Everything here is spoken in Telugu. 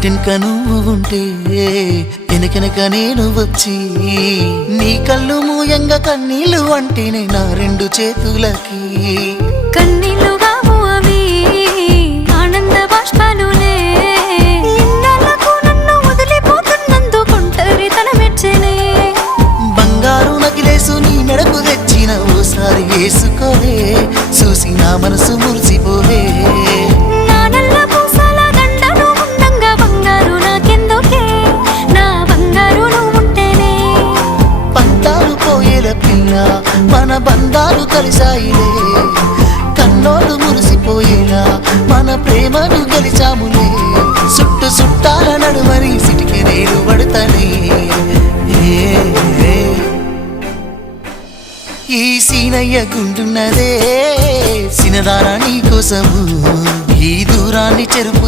ఇంటింక నువ్వు ఉంటే వెనకెనక నేను వచ్చి నీ కళ్ళు మూయంగా కన్నీళ్ళు అంటేనే నా రెండు చేతులకి కన్నీళ్ళుగా అవి ఆనంద బాష్పాలులే ఇన్నాళ్ళకు నన్ను వదిలిపోతున్నందుకు ఒంటరితనం మెచ్చనే బంగారు నకిలేసు నీ మెడకు తెచ్చిన ఓసారి వేసుకోవే చూసి నా మనసు మురిసిపోవే మన బంధాలు కలిసాయిలే కన్నోళ్ళు మురిసిపోయేలా మన ప్రేమను గెలిచాములే చుట్టు చుట్టాల నడుమని సిటికి నేను పడతానే ఈ సీనయ్య గుండున్నదే సినదారా నీ కోసము ఈ దూరాన్ని చెరుపు